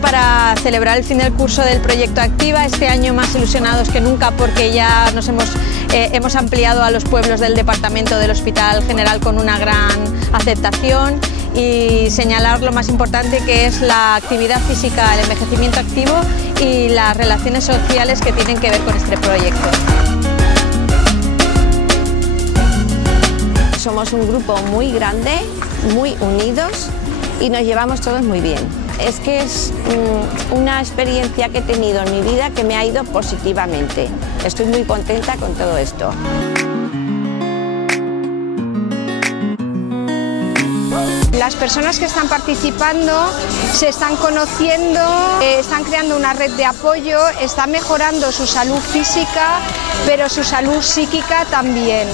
para celebrar el fin del curso del proyecto Activa, este año más ilusionados que nunca porque ya nos hemos ampliado a los pueblos del departamento del Hospital General con una gran aceptación, y señalar lo más importante que es la actividad física, el envejecimiento activo y las relaciones sociales que tienen que ver con este proyecto. Somos un grupo muy grande, muy unidos y nos llevamos todos muy bien. Es que es una experiencia que he tenido en mi vida que me ha ido positivamente. Estoy muy contenta con todo esto. Las personas que están participando se están conociendo, están creando una red de apoyo, están mejorando su salud física, pero su salud psíquica también.